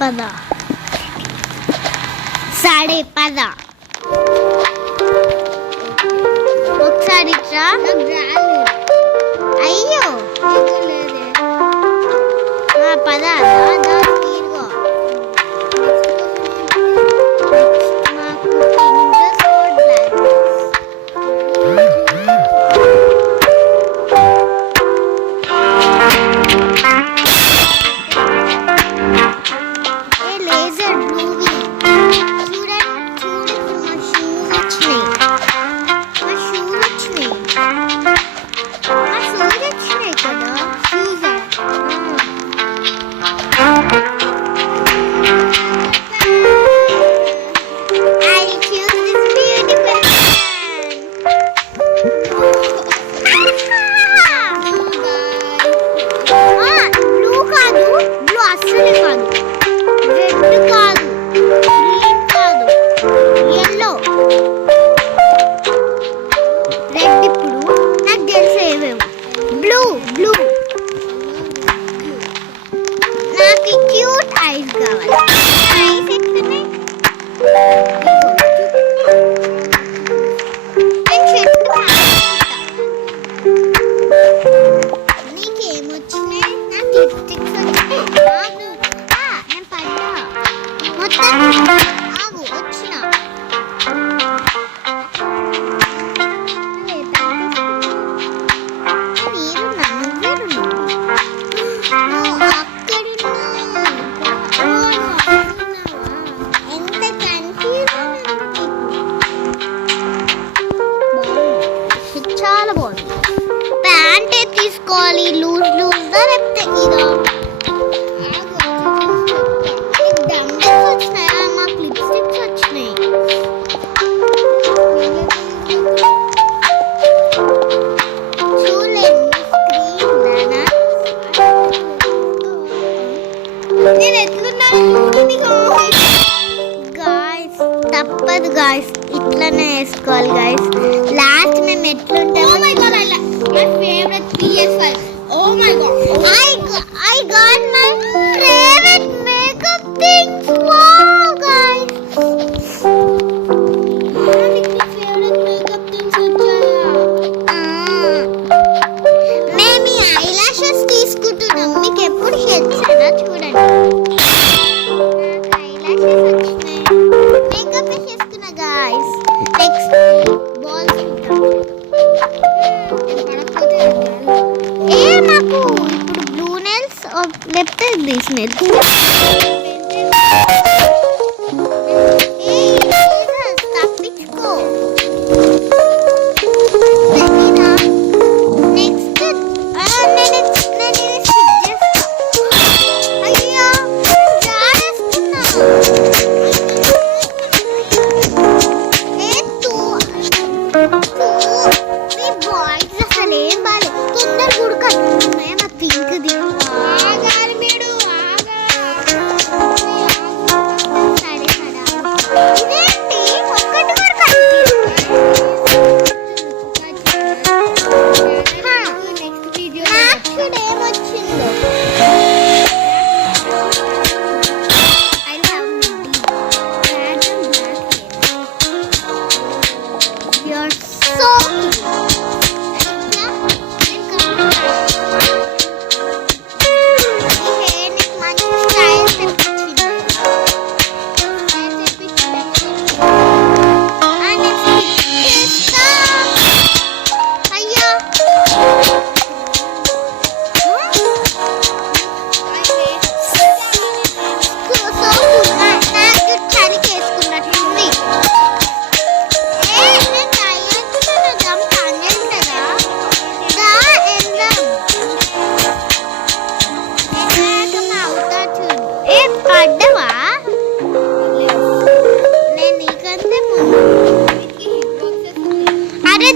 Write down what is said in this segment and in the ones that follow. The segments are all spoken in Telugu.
పద సరే పద ఒకసారి అయ్యో పద తప్పదు గాయ్స్, ఇట్లానే వేసుకోవాలి గాయ్స్. లాస్ట్ మేము ఎట్లుంటామో. Oh my god, my favorite PS5. Oh my god, I got my favorite makeup things. Wow guys, మీకు favorite makeup things వచ్చాయా? మేము ఐలాషెస్ తీసుకుంటున్నాం. మీకు ఎప్పుడు చేస్తానా చూడండి.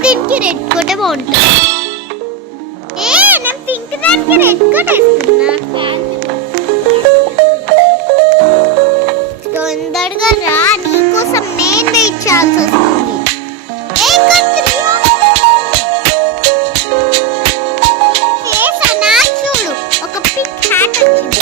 దీనికి రెడ్ కోటే బాగుంటుంది. నేను పింక్ దానికి రెడ్ కోట్ వేసుకున్నా. తొందరగా రా, నీకోసం నేను వెయిట్ చేయాల్సి వస్తుంది. చూడు, ఒక పింక్ హ్యాట్ వచ్చింది.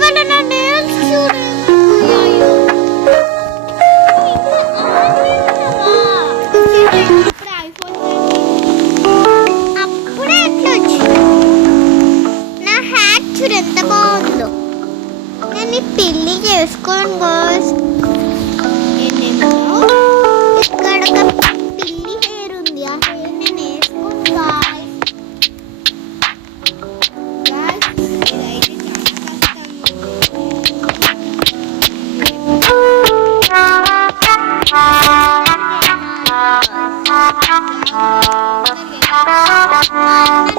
వాళ్ళ నా nails చూడు. అప్పుడే ఎట్లా వచ్చింది? నా హ్యాట్ చూడు ఎంత బాగుందో. నేను ఈ పెళ్లి చేసుకోను గోస్. ఇక్కడ ఒక పిల్లి హెయిర్ ఉంది. ఆ హెయిర్ నేను వేసుకోను గాయ్స్.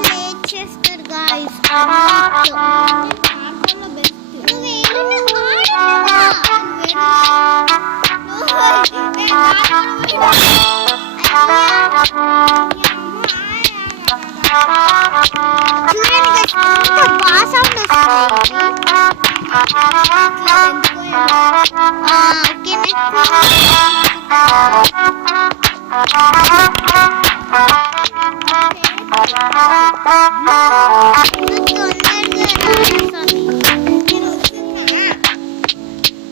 లేట్ చేస్తారు గాయ్స్.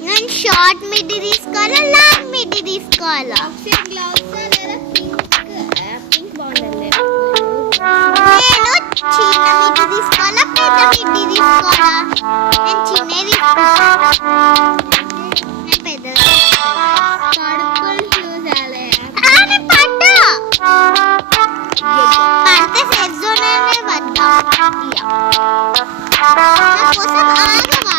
నేను షార్ట్ మిడ్డీ తీసుకోవాలా, లాంగ్ మిడ్డీ తీసుకోవాలా? నేను చిన్న మిడ్డీ తీసుకోవాలా, పెద్ద మిడ్డీ తీసుకోవాలా? నేను చిన్నది నేను పెద్దది పడితే సేఫ్ జోన్ అనే వద్దా? నా కోసం ఆగవా?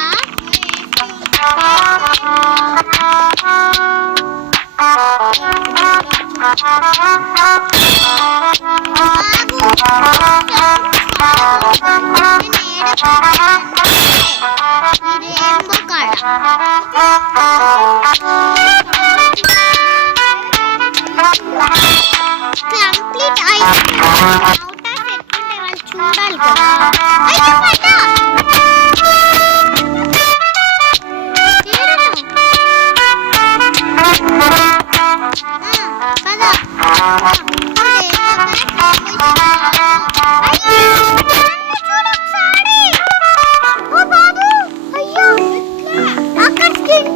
కంప్లీట్ చూడాలి కదా. అయ్యో పడ్డా. అక్కడ స్కిన్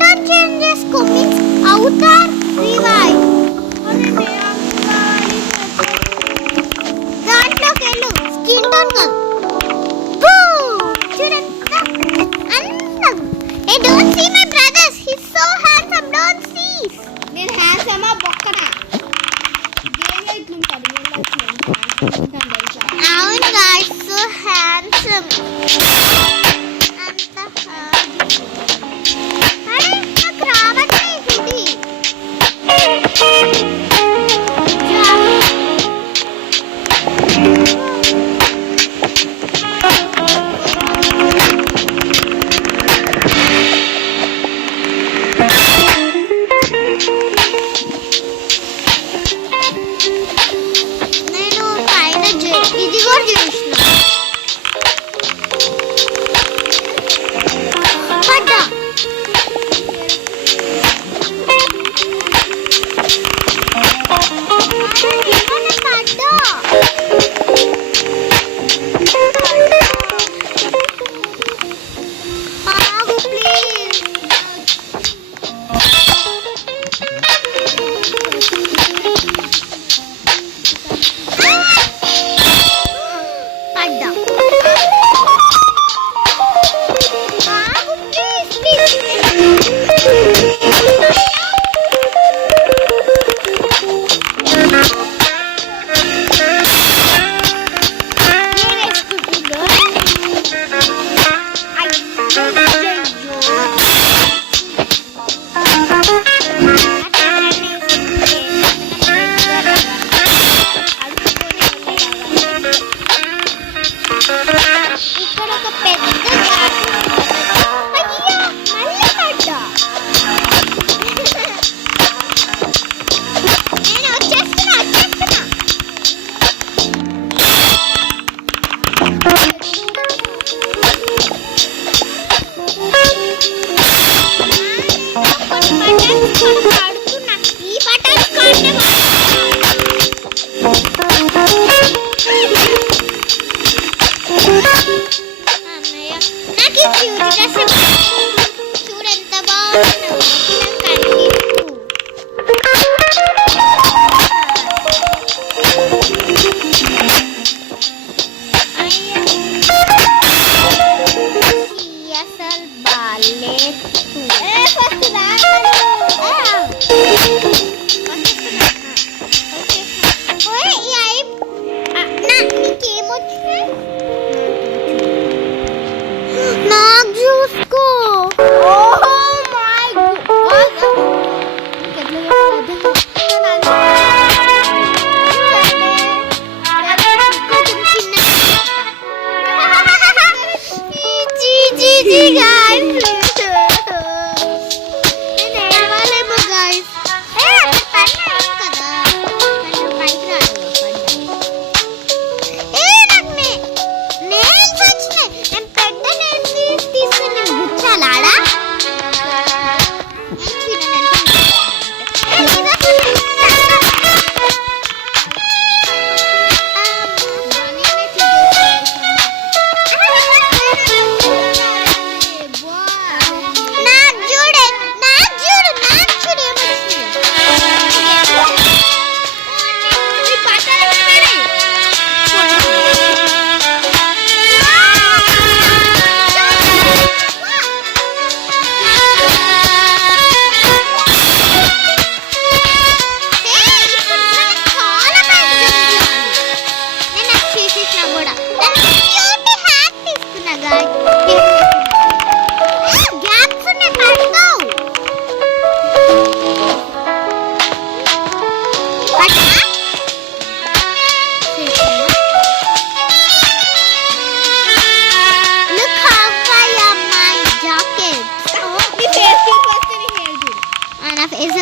నాకు చూసుకో.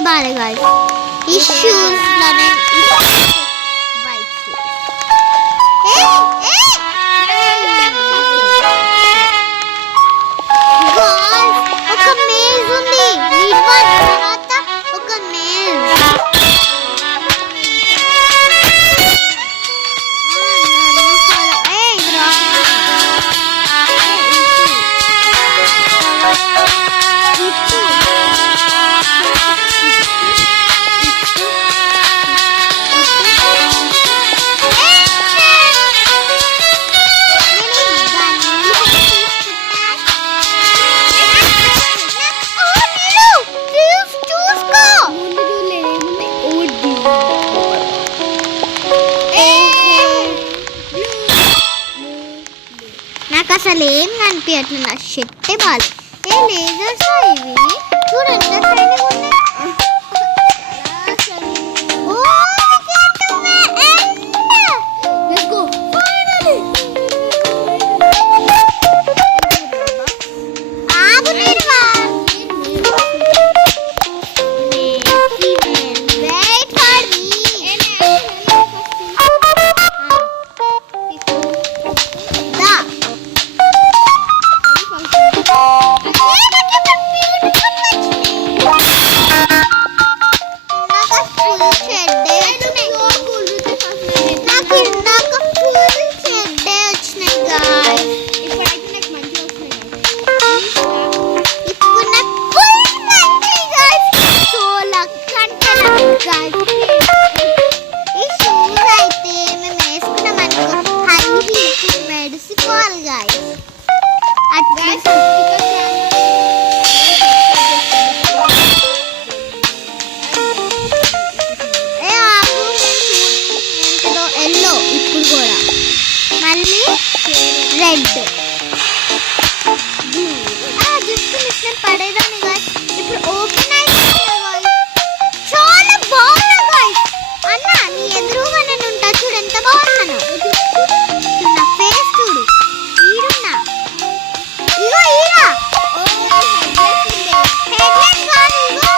బాలే గాయ్స్ ఈ షూస్ లోనే వైట్ ఒక మేజ్ ఉంది నీట్ వన్ తర్వాత ఒక మేజ్ నాకు అసలు ఏం కనిపించట్లేదు నా షర్టే బాగా ఏ లేజర్స్ ఇవి చూడండి రెడ్ పడేదాన్ని గాయ్స్ ఇప్పుడు ఓపెన్ అయిపోయింది చాలా బాగున్నా గాయ్స్ అన్న నీ ఎదురుగా నేను ఉంటా చూడు ఎంత బాగున్నాను నా ఫేస్ చూడు ఈడున్నా ఇగో ఈరా హెడ్లైట్ కాదు ఇగో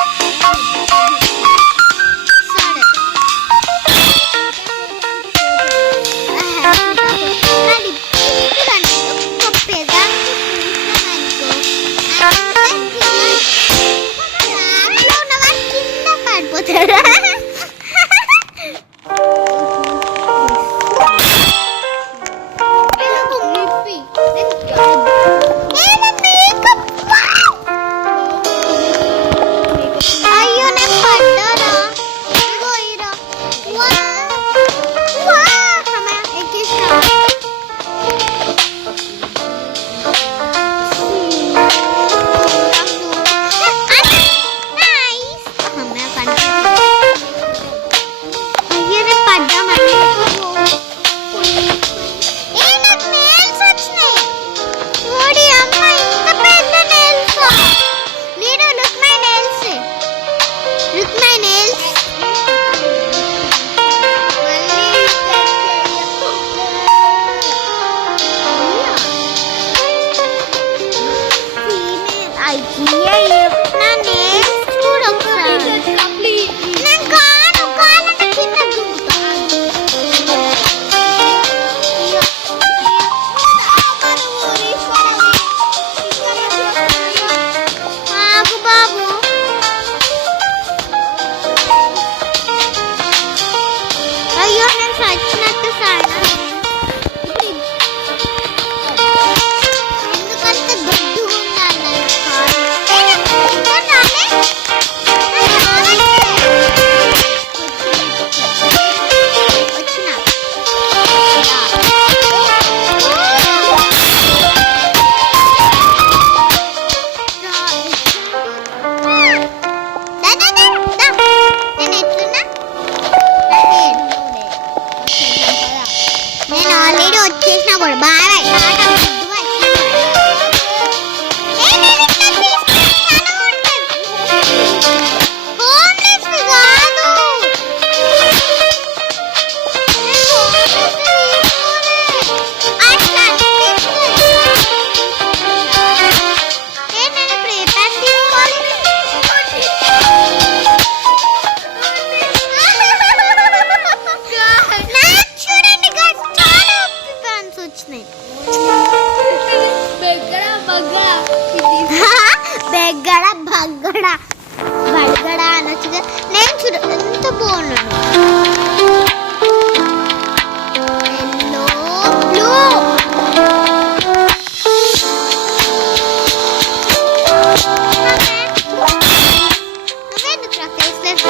అయ్యయ్యో నా నేల్స్ చూడు ఒకసారి. నేను కాలంటే కింద దుంకుతా. ఆగు బాబు. అయ్యో నేను చచ్చినట్టు సాయన. ఎందుకంత దొడ్డుగా ఉండాలి వచ్చిన నేను ఎట్లున్నా నేను ఆల్రెడీ వచ్చేసిన కూడా బాగా బెగ్గడ బగ్గడ బడగడ అనొచ్చుగా. నేను చూడు ఎంత బాగున్నాను. ఎల్లో బ్లూ నువ్వెందుకు ఫేస్లెస్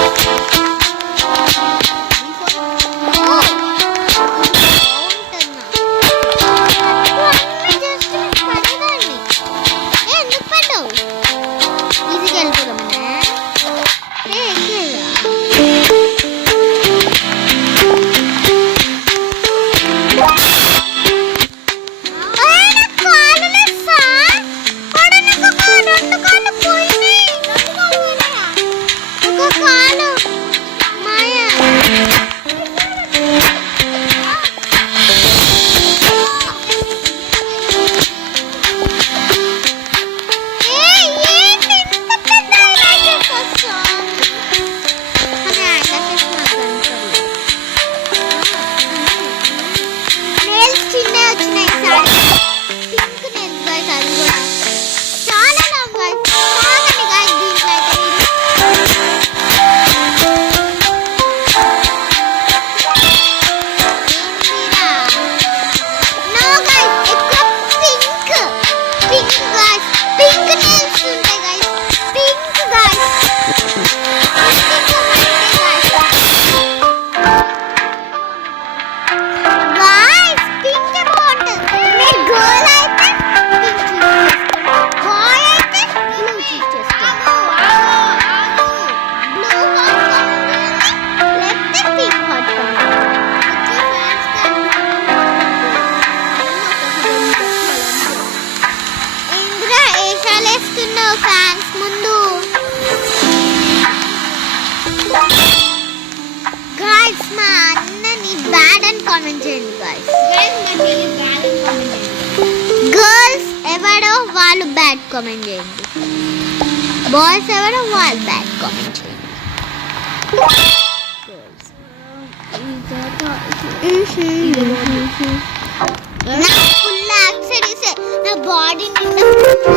ఫ్యాన్స్ ముందు గాయ్స్ మా అన్నని బ్యాడ్ అని కామెంట్ చేయండి గాయ్స్. గర్ల్స్ ఎవడో వాళ్ళు బ్యాడ్ కామెంట్ చేయండి, బాయ్స్ ఎవడో వాళ్ళు బ్యాడ్ కామెంట్ చేయండి. నా ఫుల్ యాక్సరీస్ నా బాడీ నిండా